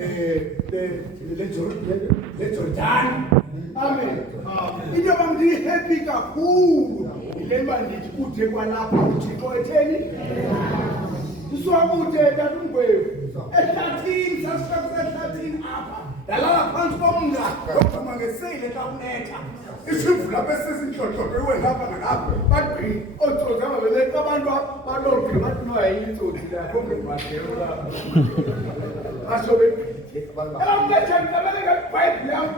le Jordan. Amen. Into bamdi happy kakhulu. Ilemba ndithi kude kwalapha uThixo etheni. Iswakude tatungwevu. Ehlathini sasihlathini apha. Dalala phansi komnga. Lokuma ngesile xa kunetha. Isivula bese sinhlohlolo wengapha ngapha. Bathi otsotsa babele abantu balolwe bathi no ayitsotsi la konke badelo la. Asobe. Ngethe ngibele ngeBhayibheli yami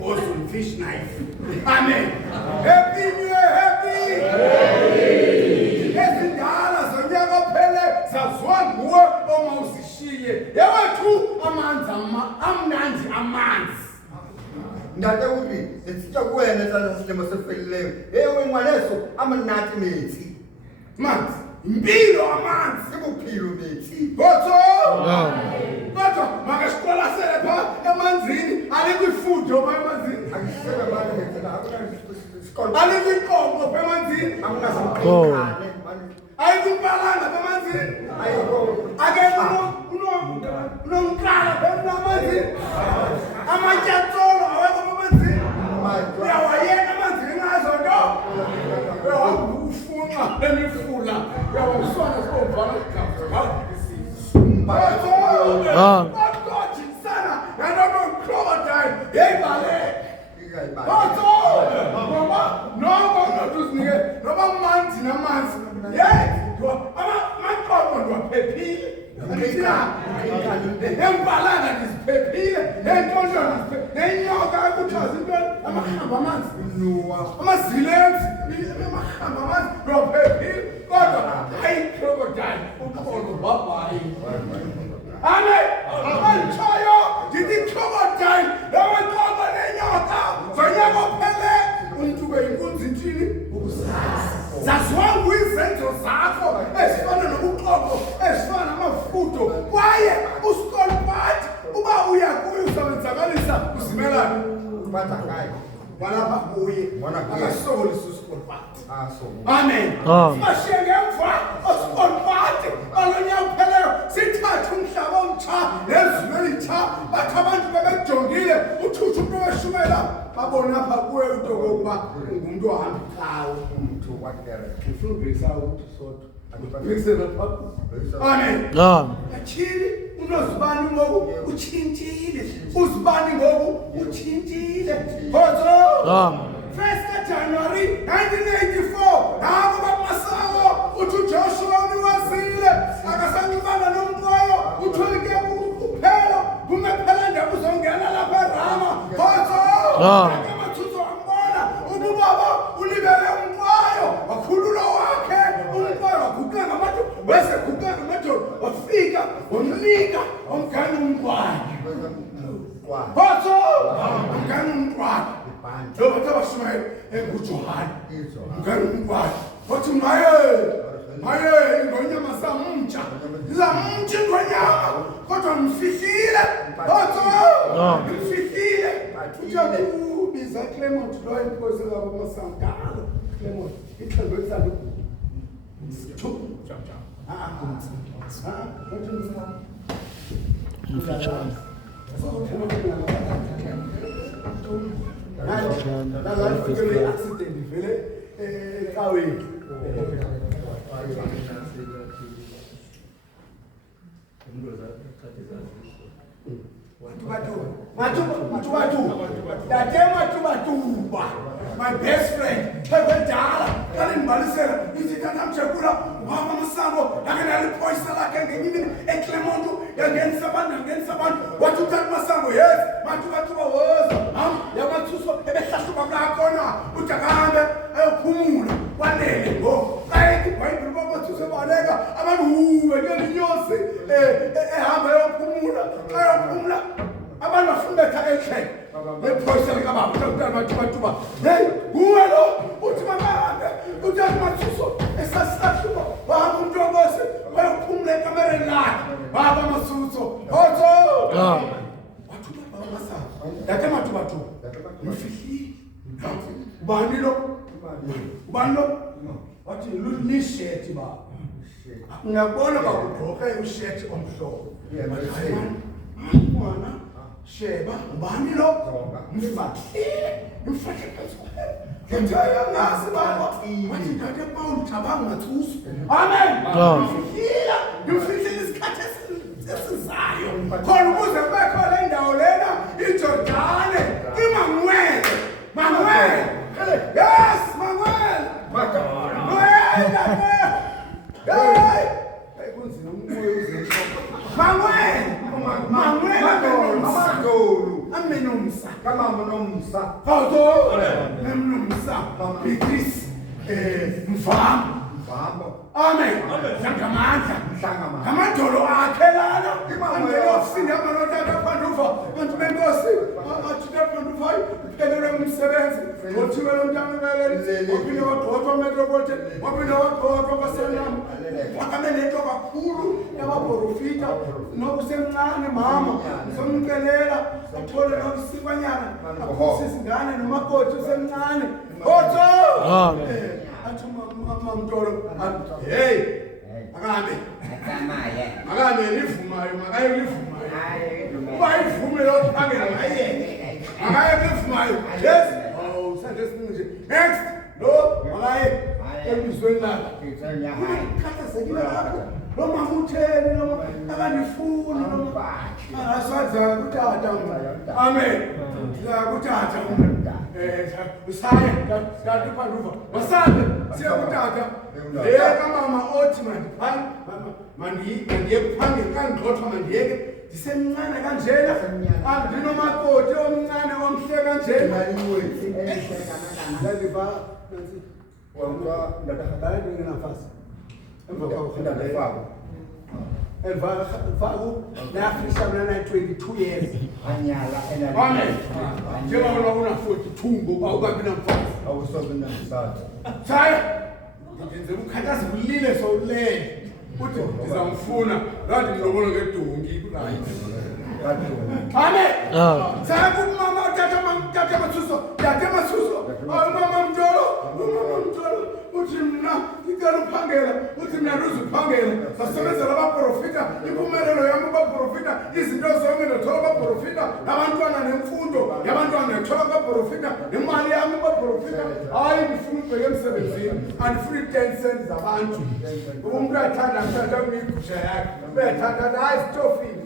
awesome fish knife. Amen. Happy New Year, happy. Ezindala zonyaka phele sazwa nguwe oma usishiye. Yewethu amanzi amnandi amanzi. Ndade uthi sitya kuwena sana silimo sefelileyo. Ewe ngwaleso amnati methi. Manzi. Impilo amanzi sikuphilo bethi. Gotho. Gotho makasiqola sele pha emanzini alikwifudo pha emanzini. Akisela manje ngethela akuna alikwiqoqo pha emanzini. Amunasiqoqane. Ayikumpalanga pha emanzini. Ayiko. Ake unomkala pha emanzini. Amatyatsolo awekho pha emanzini. Uyawayeka emanzini ngazo nto. Ufunxa lemifula. Uyawusona sobhala igaba. Amen. Anchayo, didi crocodile, lawa ngoba nenyoka, zonyaka phele, umuntu beyinkunzi intini ubusazi. Zaziwangu izenzo zakho ezifana nobuqoqo, ezifana namafudo, kwaye usikolpati uba uya kuyo uzawenzakalisa uzimelane Upata kai. walapha kuye akasolisa usikolpati. Amen. Sibashiye ngemva usikolpati balonyaka pheleyo sithathe umhlaba omtsha nezulu elitsha bathi abantu bebejongile uthuthu umuntu weshumela babona apha kuwe into kokuba ngumuntu ohamba icawe Umuntu wakere. ufuna ubhekisa ukuthi sodwa bhekisela phaa. Amen. Athini unozibani ngoku utshintshile uzibani ngoku utshintshile Gotho. 1st January 1984 nabo bamasawo uthi uJoshua uniwazile akasancibana nomqoyo uthulike uphelo kumephela ndaba uzongena lapha eRama Gotho. Amathuthu ambona ububaba ulibele umqoyo wakhulula wakhe umqoyo waguquka ngabantu bese guquka ngamadolo wafika wamnika omgani umqwayi Gotho omgani umqwayi Loba tabashumayela enguJohane umgani umqwayi wathi maye ingonyama samumtsha zamumtsha ingonyama kodwa mfihlile Gotho mfihlile uthi ubiza Clement lo inkosi labo masangalo Clement ixhego lisalo accident vele ecaweni Matubatuba, my best friend, Tebedala, Kalimbalisera, Isitanam Chakura, Mama Masango, Naganali Poisala, and Clemonto, against Saban, what you tell Masango, yes, Matubatuba was, Yamatuso, Ebekasubakona, Utaganda, Pumula, one day, go, right, my brother to Sabanega, Aman, again, Yose, Pumula, abantu bafunda ekhe lephoyisa likababa mathuba hey kuwelo uthi makahambe uthi amathuso esasahluba bahamba umuntu wabose bayophumula ekamereni lakhe baba amasutho Gotho wathuba baba masa yakhe mathuba mfihli Ubani lo? Ubani lo? Wathi lisheti baba. Ngiyabona bakugqoke ushethi omhlophe. Mwana Sheba, ubani lo? Mfahlile. Ngithaya ngasi baba. Wathi ntate Paul thabanga thuso. Amen. Ngifika, ngifihlile isikhathi esizayo. Khona ukuze bekho le ndawo lena iJordani, iMangwele. Mangwele. Yes, Mangwele. Amenomsa. Beatrice Mvambo. Amen. Ngamandla. Amadolo akhe lana. Ofisini yabantu akaphanduva. Bantu benkosi. Athi aphanduva uphelele umsebenzi. Othiwe lo mntanakele. Ophinde wagqothwa metropolitan. Ophinde wagqothwa kwasenami. Wakameleto kakhulu yabaprofita nokusemncane mama. Somcelela athole nokusikwanyana. Akhosisa ingane nomakoti usemncane. Otho. Athi mama Mtolo, hey, Makame livumayo, makaye livumayo. Bayivume lo phangela ngaye. Makaye livumayo. Yes. Oh, sanje sinje. Next. Lo, makaye emizweni lapha. Khatha sekile lapho. Lo mama utheni lo akandifuni lo mama. Asaza kutata. Amen. La kutata. Usaya kanti phanduva wasande siyakutata leka mama othi mandiye kuphangela kangigxothwa mandiyeke ndisemncane kanjena andinomakoti omncane omhle kanjena laziva wamva ndakhabaye nginafasi emva kwakho Elvara Fago, Africa 22 years. Anyala, Amen. Njengoba una 42 ngoba ukabi namfazi. Awusobena msatha. Saya. Ngenze ukhathaza ulile so ulele. Uthi ngizamfuna, ngathi ngilobona ngedongi kulayi. Amen. Saya kumama tata Masuso. Mama Mtolo. Uthi mina ngicela uphangela, uthi mina uziphangela. Sasebenza labaprofita, impumelelo yami baprofita, izinto zonke ndithola baprofita, abantwana nemfundo, yabantwana ndithola baprofita, imali yami baprofita. Hayi ngifuna ubheke emsebenzini, andifuni 10 cents zabantu. Umuntu athanda mthatha ngigusha yakhe. Bethanda hayi stofini.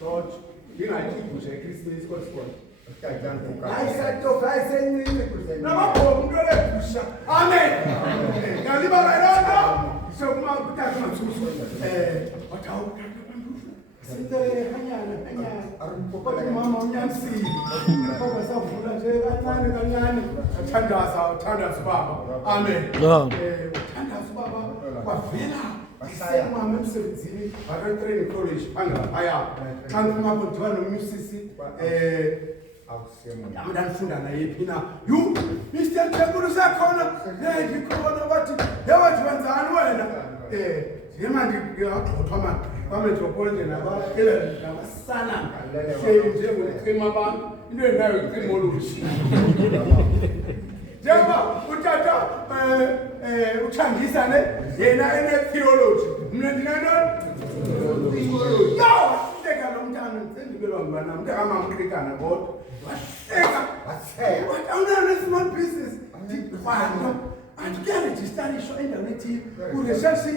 George, ngingathi igusha eChristmas kodwa. Hayi sato hayi senini. Namabhomu umuntu legusha. Amen. Ngalibala yona. Sokuma kuthatha Masuso. Wathawu Sindele hanyana. Arumpokola mama unyamsile. Baba savula nje kancane. Athandaza baba. Amen. Uthandaza baba kwavela. Mama emsebenzini aka-training college phangela xa ngiphuma apho ndidibana nomsisi ndandifunda naye phi na yu Mr. Thembulu usekhona ndikhona wathi yawathi wenzani wena yema ndingagxothwa kwametropolitan nabasana njengocima abantu into endayo icima olushi njengoba utata uthangisa yena ene-theology mna ndinanoni wahleka lo mntana sendibelwa ngibana mntakamamkrikana kodwa wahleka wathi awunalo-small business ndikwanto andikuyarejistarisho endaweni ethile uresearche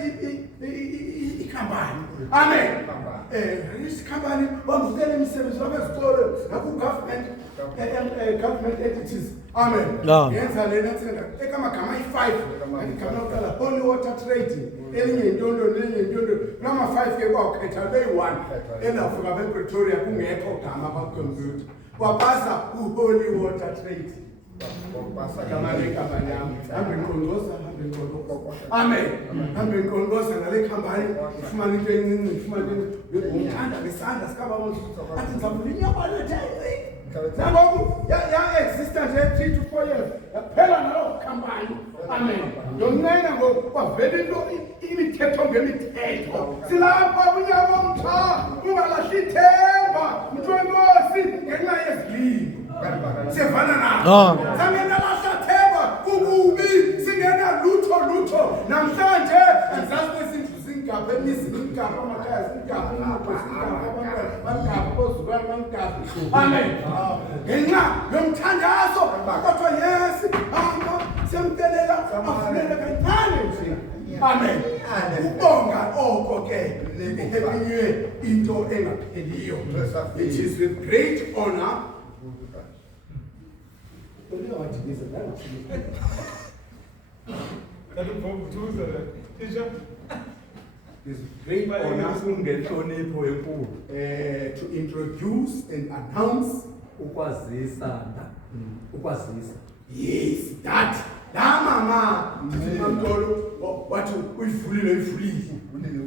ikhampani amen isikhampani wamvukela imisebenzi wabezikolo naku-government entities amen yenza lena thenga ekamagama ayi-5 igama lokuqala holy water trading elinye intondo kulama-5 ke kwawukhetha beyi-1 endafika bepretoria kungekho gama kwakhompyutha kwapasa uholy water trading Amen. Hambe nkongoza ngale khampani ufumana into encinci ufumana into ngomthanda besandla sikaba athi ngizavula inyama lethe nangoku ya-exista nje 3 to 4 years yaphela naloo khampani. Amen. Yonqena ngoku kwavela into imithetho ngemithetho silapha kunyaka omtsha ungalahli ithemba mntu wenkosi ngenxa yezilimo Sangena lahlatheba kukubi singena lutho namhlanje angizazi kwesindlu singapha emizini ingapha amakhaya singapha imoto singapha abantwana bangapha bozukwana bangapha. Amen. Ngenxa yomthandazo kodwa yes hamba siyamkelela afunele kancane nje. Amen. Ubonga oko ke lebenye into engapheliyo. It is with great honor. It's great honor to introduce and announce yes that mama Mtolo wathi uyivulile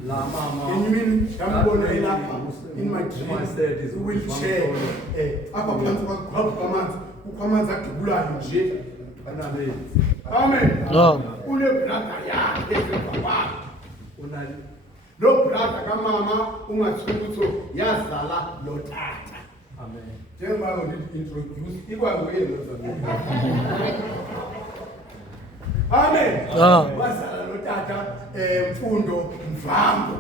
La mama can you mean yambona lapha in my dream wheelchair apha phansi kwamanzi ukwamanzi agibulayo nje. Amen. Ule brother yakhe ekwakhe lo brother kamama ungathukutho yazala lo tata. Amen. Njengoba ngi-introduce ikwanguye lo tata. Amen. Wazala lo tata Mfundo Mvambo.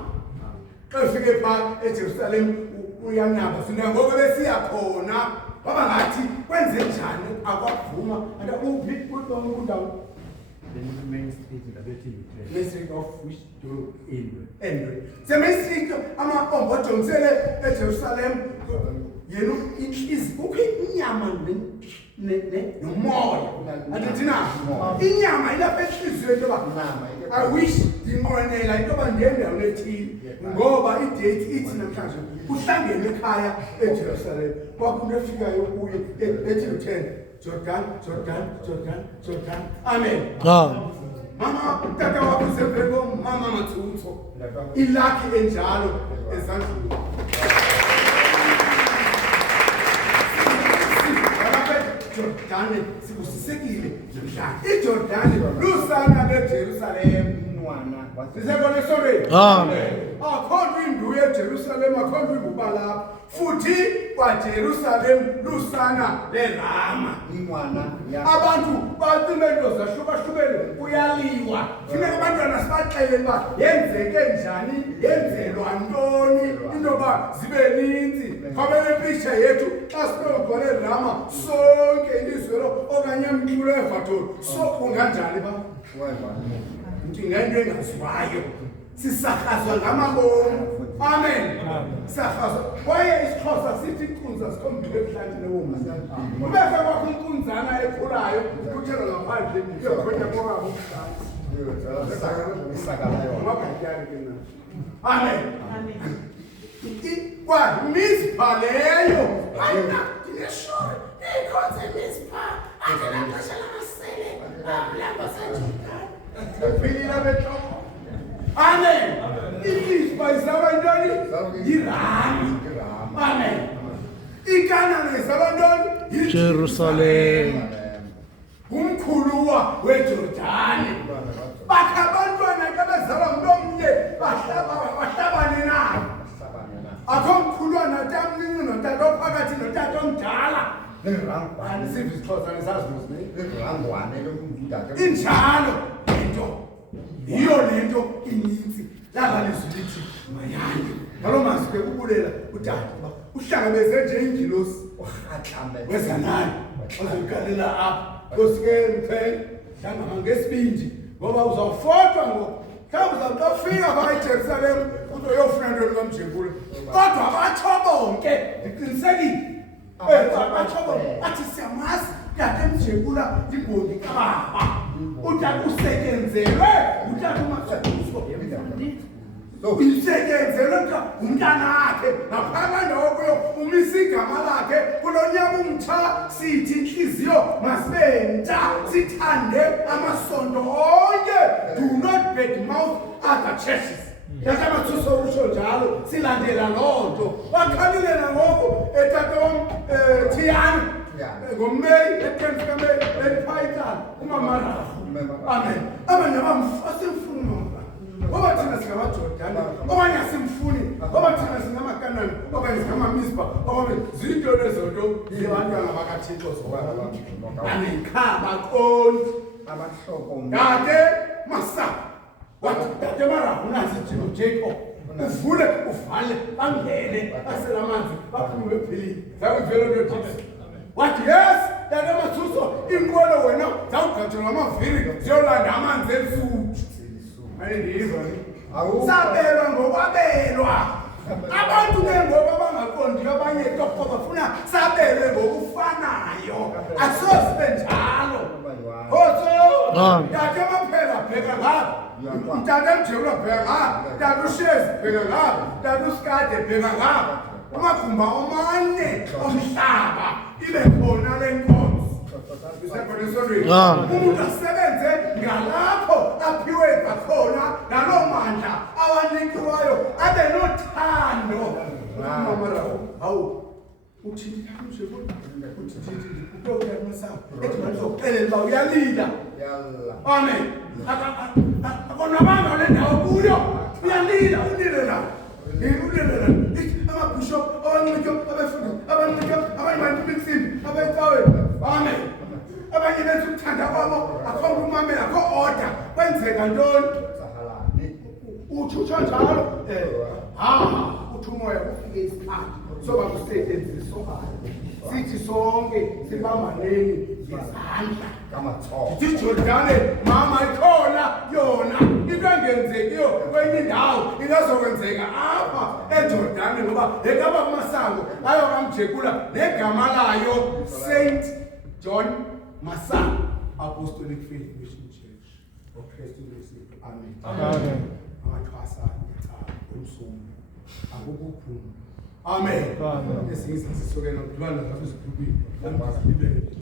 Xa ufike pha eJerusalem uyanaba sina ngoku besiya khona baba ngathi kwenze njani akwavuma andakuphi kundawo The main street in the Betty. Ministry of which do Anyway. the ministry ama ojonisele eJerusalem yenu ukho inyama nomoya andithina inyama ilapha enhliziyweni into ba I wish dinqwenela into ba ngendawo lethini ngoba idate ithi namhlanje uhlangene ekhaya eJerusalem kwakunto efikayo kuye ethi 10 Jordan. Amen. Mama tata wakho sebheko mama Mathutho ilakhi enjalo ezandleni. Jordan sibusisekile namhlanje. iJordan lusana leJerusalem mntwana. Sisebona sorry. Amen. Akhona indlu yeJerusalem akhona ibubala futhi kwaJerusalem lusana leRama Imwana abantu batimento zahlukahlukene kuyaliwa funeka abantwana sibaxelele ba yenzeke njani yenzelwa ntoni into ba zibe ninzi khabele picture yethu xa sibegcwele eRama sonke ilizwe lo okanye emculo eVatholo so kunganjani ba ngingento engaziwayo sisahazwa ngamabomu. Amen. Sahazwa kwaye isiXhosa sithi inkunza sikhombile ebuhlanti lewomu ubese kwakho inkunzana ekhulayo kuthelwa ngaphandle iyokhwenya kwabo Amen. Kwa Mizpah leyo ayina ndineshore ikhonze Mizpah akela xesha lamasele lapha sanjikana philila betloko. Amen. Imizpah izaba ntoni yirami. Amen. Ikanani izaba ntoni Jerusalem. Umkhuluwa weJordani bakha abantwana ke bezalwa ngomnye bahlabane nayo. Akho mkhulwana tamncinci notata ophakathi notata omdala. Anisivi isiXhosa nisazi injalo lento yiyo lento ininzi labalizwi lithi mayanye ngalo mazwi ke kubulela utata uba uhlangabeze nje ingilosi orhatlambe wezanayo ozokalela apha kosike mphele hlangama ngesibindi ngoba uzawufotwa ngoku mhlawumbe uzawufika phaa eJerusalem uzoyofuna ntoni kaMjengula kodwa abatsho bonke ndiqinisekile abatsho athi siyamazi utata eMjengula imbongi kababa utata usetyenzelwe utata uMathutho uyisetyenzelwe umntanakhe naphakade okuyo umisa igama lakhe kulo nyaka umtsha sithi inhliziyo masibe ntsha sithande amasonto onke. Do not badmouth other churches. Yakamathuso usho njalo silandela loo nto bakhalile nangoku etatom Thiyana ngoMeyi e-10th kaMeyi eliphayitan uMamarafu. Amen. Abanye abamfasemfuna ngoba thina singamaJordani okanye asimfuni ngoba thina singamaKanani okanye singamamispa okanye zinto lezoto zibantwana bakaThixo zokwana anekhaba konke Amahloko kade Masaka wathi kade mara unazi Jimo Jacob uvule uvale bangene baselamanzi baphume philile zakuvela noThixo wathi yes dade Mathuso inqwelo wena zawugatshelwa amaviri ziyolanda amanzi elisuthu ayindizwa sabelwa ngokwabelwa abantu ke ngoba bangaqondi abanye kodwa bafuna sabelwe ngokufanayo asosibe njalo Khoso dade maphela bheka ngapha Dade Mjelo bheka ngapha dade uShezi bheka ngapha dade uSkade bheka ngapha amagumba omane omhlaba ibe khona lenkonzo umuntu asebenze ngalapho aphiwe khona nalo mandla awanikiwayo abe nothando mamarawo hawu uthi nje uthi ukuyokuya eMasango ethi manje ba uyalila yalla amen akona banga le ndawo kuyo uyalila unile la unile la amabishop abancike abafuna abancike abanye bemfini abayicawe amen abanye benza ukuthanda kwabo akho umamela akho order kwenzeka ntoni uthi njalo uthi umoya ufike isikhathi soba kusetshenziswa sithi sonke sibambaneni ngezandla kamathola iJordani mama ikhona yona into engenzekiyo kwenye indawo ingazokwenzeka apha eJordani ngoba ekaba kuMasango ayokamjekula negama layo Saint John Masango Apostolic Faith Mission Church oKristu Yesu amen Amen. amathwasa cha umsomo akukuphuma amen Amen. esinye sisokela ukudlala ngazo izikhuluphi